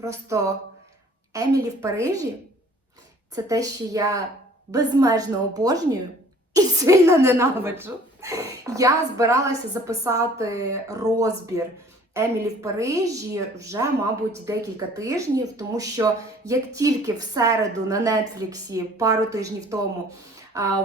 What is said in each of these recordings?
Просто Емілі в Парижі це те, що я безмежно обожнюю і сильно ненавиджу. Я збиралася записати розбір Емілі в Парижі вже, мабуть, декілька тижнів, тому що як тільки в середу на Нетфліксі пару тижнів тому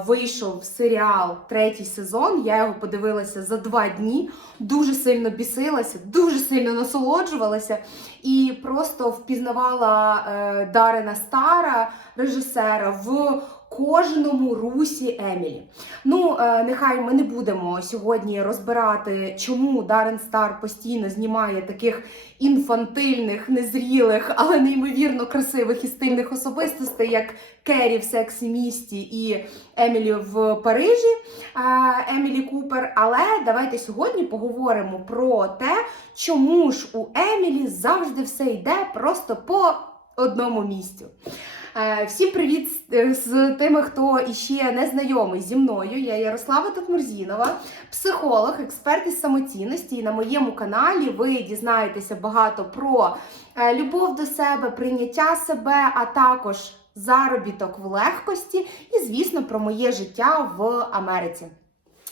вийшов серіал третій сезон, я його подивилася за два дні, дуже сильно бісилася, дуже сильно насолоджувалася і просто впізнавала е, Дарина Стара, режисера, в кожному русі Емілі. Ну, е, нехай ми не будемо сьогодні розбирати, чому Дарен Стар постійно знімає таких інфантильних, незрілих, але неймовірно красивих і стильних особистостей, як Керрі в сексі місті і Емілі в Парижі, е, Емілі Купер. Але давайте сьогодні поговоримо про те, чому ж у Емілі завжди все йде просто по одному місцю. Е, Всім привіт з- з тими, хто іще не знайомий зі мною. Я Ярослава Токмурзінова, психолог, експерт із самоцінності. І на моєму каналі ви дізнаєтеся багато про е, любов до себе, прийняття себе, а також заробіток в легкості і, звісно, про моє життя в Америці.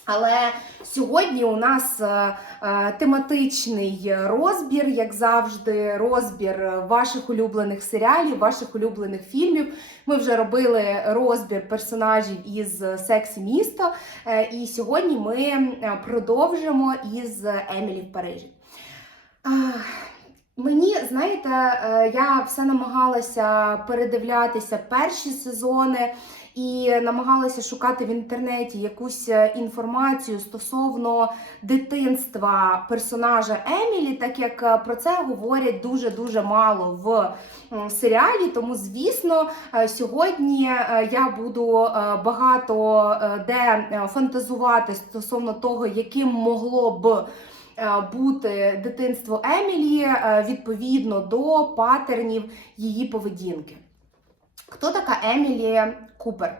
Але сьогодні у нас е, е, тематичний розбір, як завжди, розбір ваших улюблених серіалів, ваших улюблених фільмів. Ми вже робили розбір персонажів із Сексі місто. е, І сьогодні ми продовжимо із Емілі в Парижі. Мені, знаєте, я все намагалася передивлятися перші сезони і намагалася шукати в інтернеті якусь е, інформацію стосовно дитинства персонажа Емілі, так як е, про це говорять дуже-дуже мало в серіалі. Тому, звісно, е, сьогодні я буду багато де фантазувати стосовно того, яким могло б. Бути дитинство Емілі відповідно до патернів її поведінки. Хто така Емілі Купер?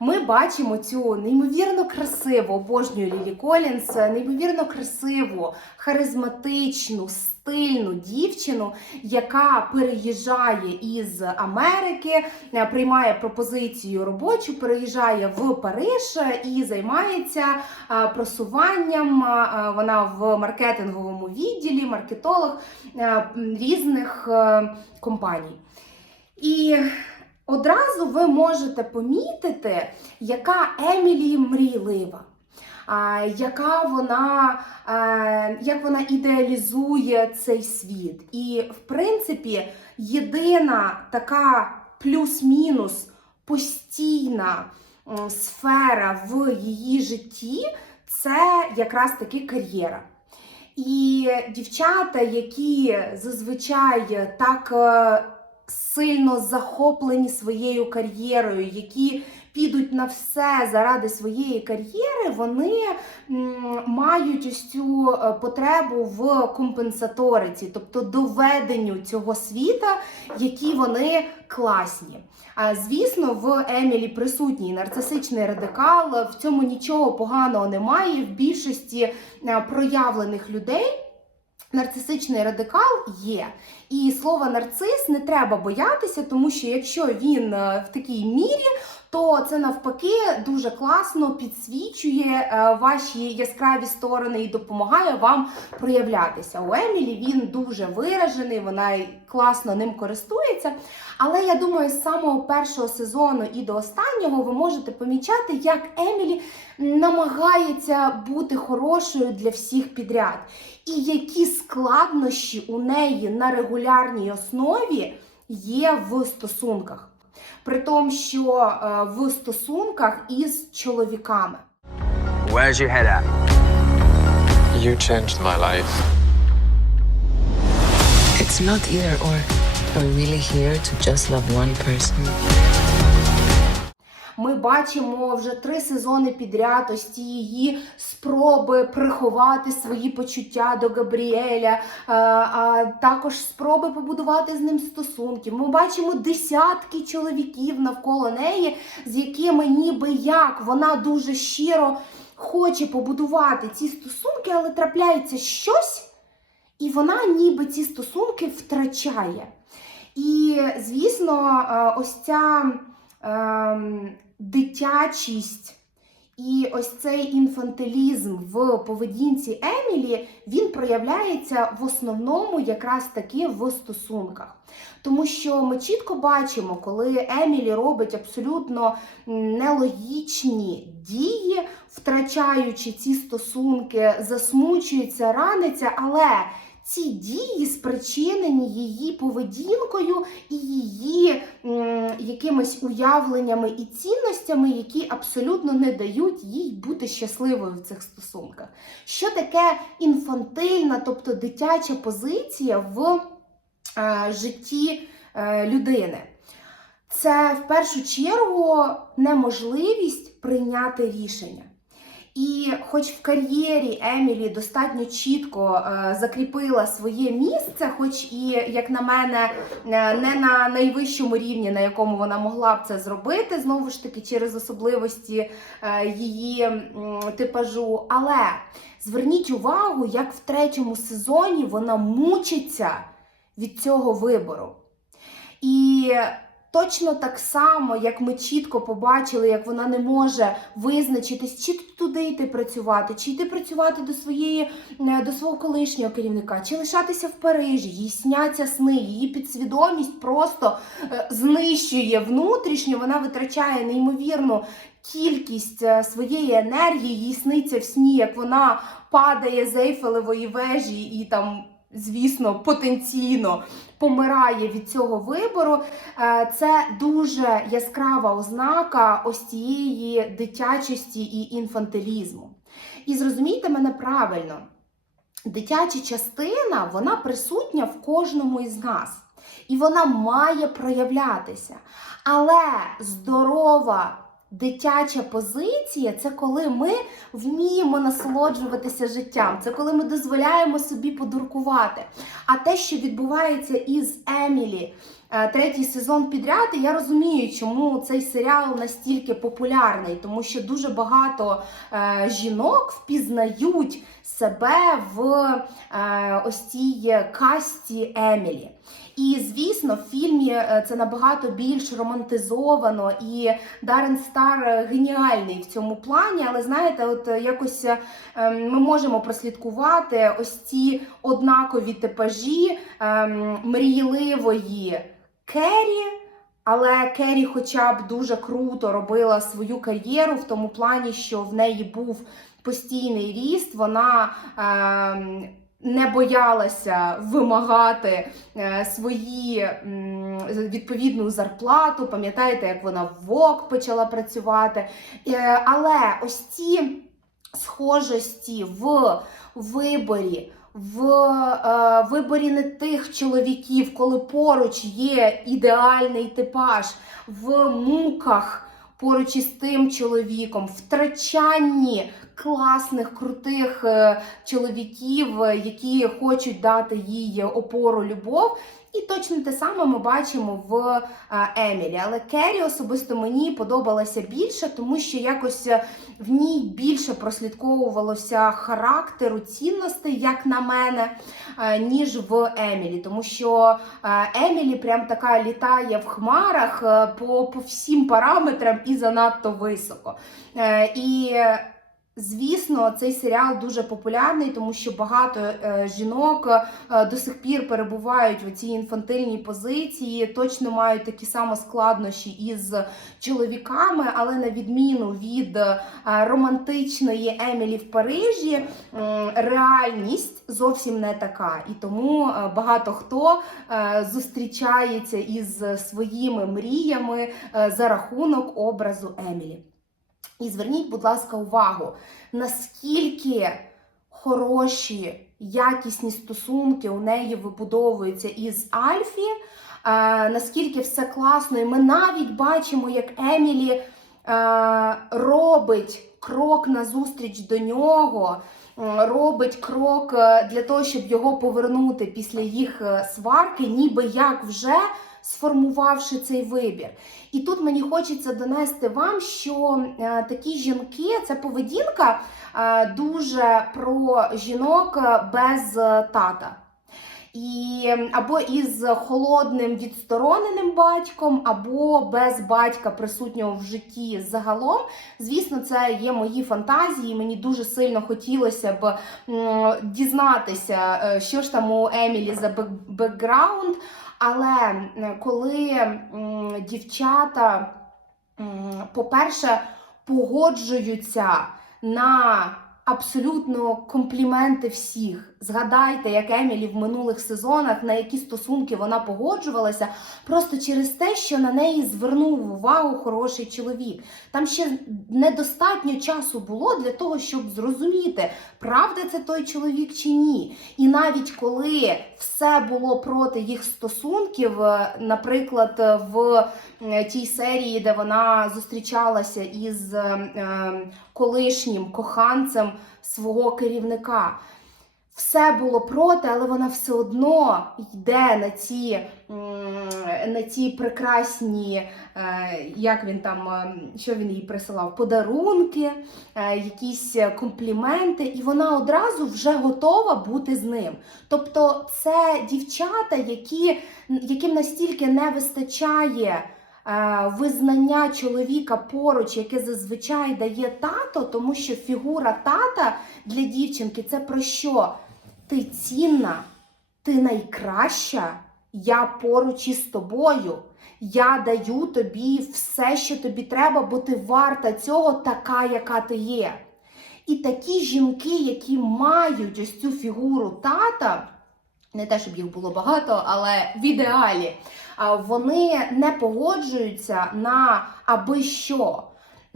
Ми бачимо цю неймовірно красиву, обожнюю Лілі Колінс, неймовірно красиву, харизматичну, стильну дівчину, яка переїжджає із Америки, е, приймає пропозицію робочу, переїжджає в Париж і займається е, просуванням. е, Вона в маркетинговому відділі, маркетолог різних компаній. І одразу ви можете помітити, яка Емілі мрійлива. А, яка вона, е, як вона ідеалізує цей світ. І, в принципі, єдина така плюс-мінус постійна сфера в її житті це якраз таки кар'єра. І дівчата, які зазвичай так е, сильно захоплені своєю кар'єрою, які підуть на все заради своєї кар'єри, вони мають ось цю е, потребу в компенсаториці, тобто доведенню цього світа, які вони класні. А звісно, в Емілі присутній нарцисичний радикал. В цьому нічого поганого немає. В більшості е, проявлених людей. Нарцисичний радикал є. І слова нарцис не треба боятися, тому що якщо він е, в такій мірі, то це навпаки дуже класно підсвічує е, ваші яскраві сторони і допомагає вам проявлятися. У Емілі він дуже виражений, вона класно ним користується. Але я думаю, з самого першого сезону і до останнього ви можете помічати, як Емілі намагається бути хорошою для всіх підряд, і які складнощі у неї на регулярній основі є в стосунках. При тому, що е, в стосунках із чоловіками. Where's your head at? You changed my life. It's not either or. Are we really here to just love one person? Ми бачимо вже три сезони підряд ось ці її спроби приховати свої почуття до Габріеля, е, а також спроби побудувати з ним стосунки. Ми бачимо десятки чоловіків навколо неї, з якими ніби як вона дуже щиро хоче побудувати ці стосунки, але трапляється щось. І вона ніби ці стосунки втрачає. І, звісно, е, ось ця ем, дитячість і ось цей інфантилізм в поведінці Емілі він проявляється в основному якраз таки в стосунках. Тому що ми чітко бачимо, коли Емілі робить абсолютно нелогічні дії, втрачаючи ці стосунки, засмучується, раниться, але ці дії спричинені її поведінкою і її якимись уявленнями і цінностями, які абсолютно не дають їй бути щасливою в цих стосунках. Що таке інфантильна, тобто дитяча позиція в е, житті е, людини? Це в першу чергу неможливість прийняти рішення. І хоч в кар'єрі Емілі достатньо чітко е, закріпила своє місце, хоч і, як на мене, е, не на найвищому рівні, на якому вона могла б це зробити, знову ж таки, через особливості е, її м, типажу. Але зверніть увагу, як в третьому сезоні вона мучиться від цього вибору. І точно так само, як ми чітко побачили, як вона не може визначитись, чи туди йти працювати, чи йти працювати до своєї е, до свого колишнього керівника, чи лишатися в Парижі. Їй сняться сни, її підсвідомість просто е, знищує внутрішньо. Вона витрачає неймовірну кількість е, своєї енергії. Їй сниться в сні, як вона падає з Ейфелевої вежі і там. Звісно, потенційно помирає від цього вибору. Е, Це дуже яскрава ознака ось цієї дитячості і інфантилізму. І зрозумійте мене правильно, дитяча частина вона присутня в кожному із нас. І вона має проявлятися. Але здорова дитяча позиція це коли ми вміємо насолоджуватися життям, це коли ми дозволяємо собі подуркувати. А те, що відбувається із Емілі, е, третій сезон підряд, я розумію, чому цей серіал настільки популярний, тому що дуже багато е, жінок впізнають себе в е, ось цій касті Емілі. І звісно, в фільмі е, це набагато більш романтизовано, і Дарен Стар е, геніальний в цьому плані. Але знаєте, от е, якось е, ем, ми можемо прослідкувати ось ці однакові типажі ем, мрійливої Керрі. Але Керрі, хоча б дуже круто робила свою кар'єру в тому плані, що в неї був постійний ріст, вона ем, не боялася вимагати е, свої відповідну зарплату. Пам'ятаєте, як вона в ВОК почала працювати. Е, але ось ці схожості в виборі. В е, виборі не тих чоловіків, коли поруч є ідеальний типаж, в муках поруч із тим чоловіком, втрачанні класних, крутих е, чоловіків, е, які хочуть дати їй опору, любов. І точно те саме ми бачимо в е, Емілі. Але Керрі особисто мені подобалася більше, тому що якось е, в ній більше прослідковувалося характеру, цінностей, як на мене, е, ніж в Емілі. Тому що Емілі прям така літає в хмарах по, по всім параметрам і занадто високо. І Звісно, цей серіал дуже популярний, тому що багато е, жінок е, до сих пір перебувають в цій інфантильній позиції, точно мають такі само складнощі із чоловіками, але на відміну від е, романтичної Емілі в Парижі, реальність зовсім не така. І тому багато хто зустрічається із своїми мріями за рахунок образу Емілі. І зверніть, будь ласка, увагу, наскільки хороші, якісні стосунки у неї вибудовуються із Альфі, е, наскільки все класно. І ми навіть бачимо, як Емілі е, робить крок назустріч до нього, робить крок е, для того, щоб його повернути після їх е, сварки, ніби як вже сформувавши цей вибір. І тут мені хочеться донести вам, що е, такі жінки, це поведінка е, дуже про жінок е, без тата. І або із холодним відстороненим батьком, або без батька присутнього в житті загалом. Звісно, це є мої фантазії. Мені дуже сильно хотілося б дізнатися, що ж там у Емілі за бек- бекграунд. Але коли дівчата, по-перше, погоджуються на абсолютно компліменти всіх. Згадайте, як Емілі в минулих сезонах, на які стосунки вона погоджувалася, просто через те, що на неї звернув увагу хороший чоловік. Там ще недостатньо часу було для того, щоб зрозуміти, правда це той чоловік чи ні. І навіть коли все було проти їх стосунків, е, наприклад, в е, тій серії, де вона зустрічалася із е, колишнім коханцем свого керівника. Все було проти, але вона все одно йде на ці, на ці прекрасні, е, як він там, е, що він їй присилав, подарунки, е, якісь компліменти, і вона одразу вже готова бути з ним. Тобто це дівчата, які, яким настільки не вистачає визнання чоловіка поруч, яке зазвичай дає тато, тому що фігура тата для дівчинки це про що? Ти цінна, ти найкраща, я поруч із тобою. Я даю тобі все, що тобі треба, бо ти варта цього, така, яка ти є. І такі жінки, які мають ось цю фігуру тата, не те, щоб їх було багато, але в ідеалі, вони не погоджуються на аби що.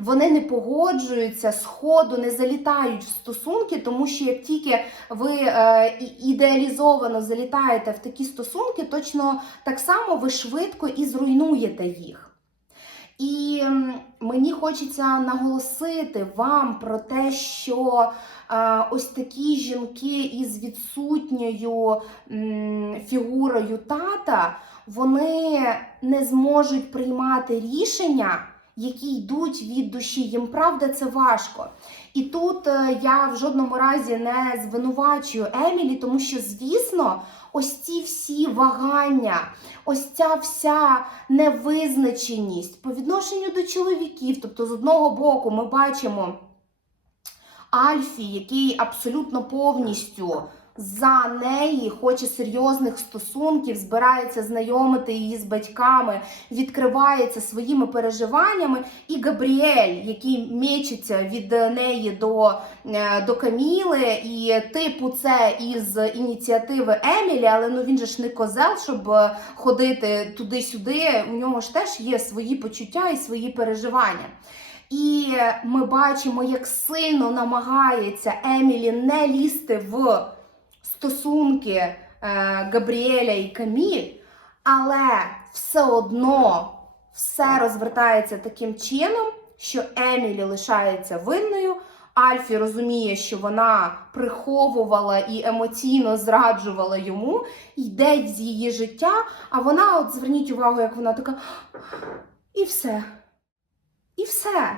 Вони не погоджуються сходу, не залітають в стосунки, тому що як тільки ви е, ідеалізовано залітаєте в такі стосунки, точно так само ви швидко і зруйнуєте їх. І мені хочеться наголосити вам про те, що е, ось такі жінки із відсутньою фігурою тата, вони не зможуть приймати рішення, які йдуть від душі. Їм правда це важко. І тут е, я в жодному разі не звинувачую Емілі, тому що, звісно, ось ці всі вагання, ось ця вся невизначеність по відношенню до чоловіків. Тобто, з одного боку, ми бачимо Альфі, який абсолютно повністю за неї хоче серйозних стосунків, збирається знайомити її з батьками, відкривається своїми переживаннями. І Габріель, який мечиться від неї до, е, до Каміли, і типу це із ініціативи Емілі, але ну він же ж не козел, щоб е, ходити туди-сюди. У нього ж теж є свої почуття і свої переживання. І ми бачимо, як сильно намагається Емілі не лізти в стосунки е, Габріеля і Каміль, але все одно все розвертається таким чином, що Емілі лишається винною. Альфі розуміє, що вона приховувала і емоційно зраджувала йому, йде з її життя, а вона, от зверніть увагу, як вона така, і все. І все.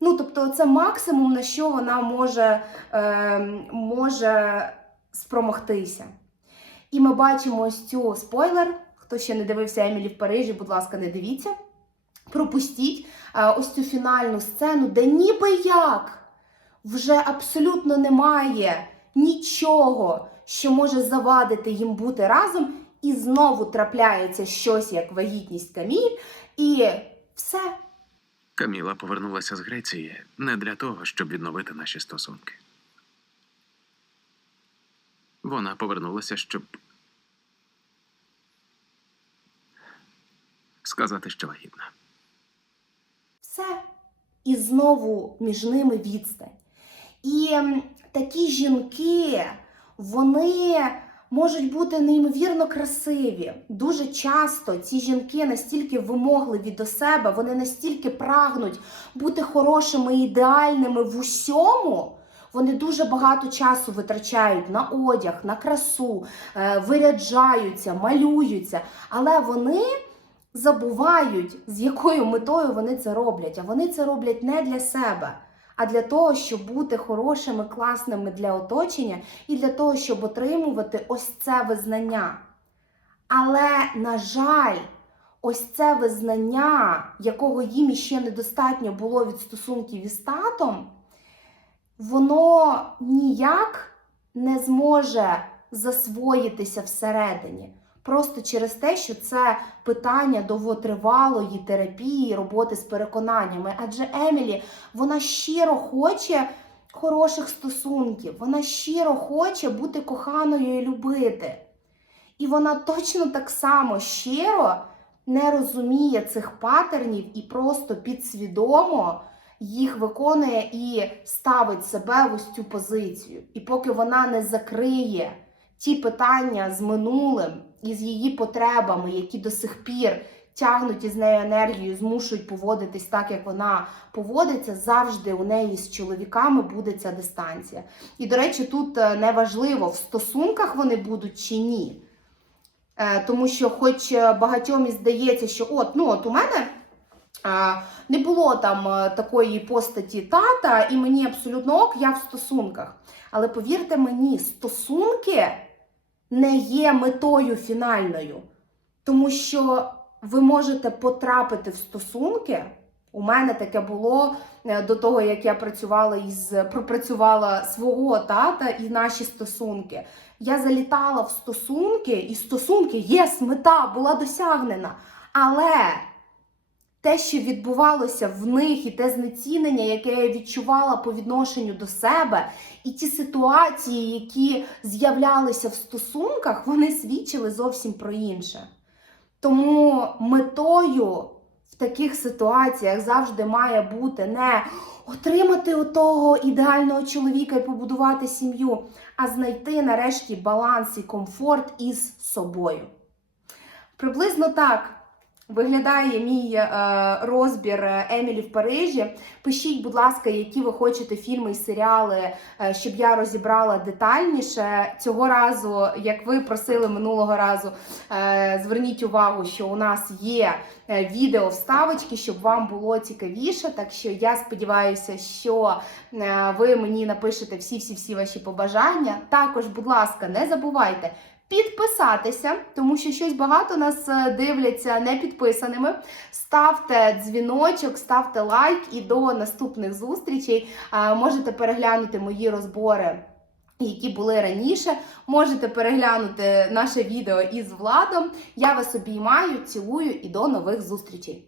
Ну, тобто, це максимум, на що вона може, е, може спромогтися. І ми бачимо ось цю спойлер. Хто ще не дивився Емілі в Парижі, будь ласка, не дивіться. Пропустіть е, ось цю фінальну сцену, де ніби як вже абсолютно немає нічого, що може завадити їм бути разом, і знову трапляється щось як вагітність Каміль, і все. Каміла повернулася з Греції не для того, щоб відновити наші стосунки. Вона повернулася, щоб сказати, що вагітна. все. І знову між ними відстань. І такі жінки, вони можуть бути неймовірно красиві. Дуже часто ці жінки настільки вимогливі до себе, вони настільки прагнуть бути хорошими, ідеальними в усьому. Вони дуже багато часу витрачають на одяг, на красу, е, виряджаються, малюються, але вони забувають, з якою метою вони це роблять. А вони це роблять не для себе, а для того, щоб бути хорошими, класними для оточення і для того, щоб отримувати ось це визнання. Але, на жаль, ось це визнання, якого їм іще недостатньо було від стосунків із татом, воно ніяк не зможе засвоїтися всередині. Просто через те, що це питання довготривалої терапії, роботи з переконаннями. Адже Емілі, вона щиро хоче хороших стосунків, вона щиро хоче бути коханою і любити. І вона точно так само щиро не розуміє цих патернів і просто підсвідомо їх виконує і ставить себе в ось цю позицію. І поки вона не закриє ті питання з минулим і з її потребами, які до сих пір тягнуть із нею енергію, змушують поводитись так, як вона поводиться, завжди у неї з чоловіками буде ця дистанція. І, до речі, тут е, неважливо, в стосунках вони будуть чи ні. Е, Тому що, хоч е, багатьом і здається, що от, ну от у мене не було там е, такої постаті тата, і мені абсолютно ок, я в стосунках. Але повірте мені, стосунки не є метою фінальною, тому що ви можете потрапити в стосунки. У мене таке було е, до того, як я працювала із пропрацювала свого тата і наші стосунки. Я залітала в стосунки, і стосунки, єс, мета була досягнена. Але те, що відбувалося в них, і те знецінення, яке я відчувала по відношенню до себе, і ті ситуації, які з'являлися в стосунках, вони свідчили зовсім про інше. Тому метою в таких ситуаціях завжди має бути не отримати отого ідеального чоловіка і побудувати сім'ю, а знайти нарешті баланс і комфорт із собою. Приблизно так виглядає мій е, розбір е, Емілі в Парижі. Пишіть, будь ласка, які ви хочете фільми і серіали, е, щоб я розібрала детальніше. Цього разу, як ви просили минулого разу, зверніть увагу, що у нас є відео вставочки, щоб вам було цікавіше. Так що я сподіваюся, що ви мені напишете всі-всі-всі ваші побажання. Також, будь ласка, не забувайте. Підписатися, тому що щось багато нас е, дивляться не підписаними. Ставте дзвіночок, ставте лайк і до наступних зустрічей. Е, Можете переглянути мої розбори. Які були раніше, можете переглянути наше відео із Владом. Я вас обіймаю, цілую і до нових зустрічей.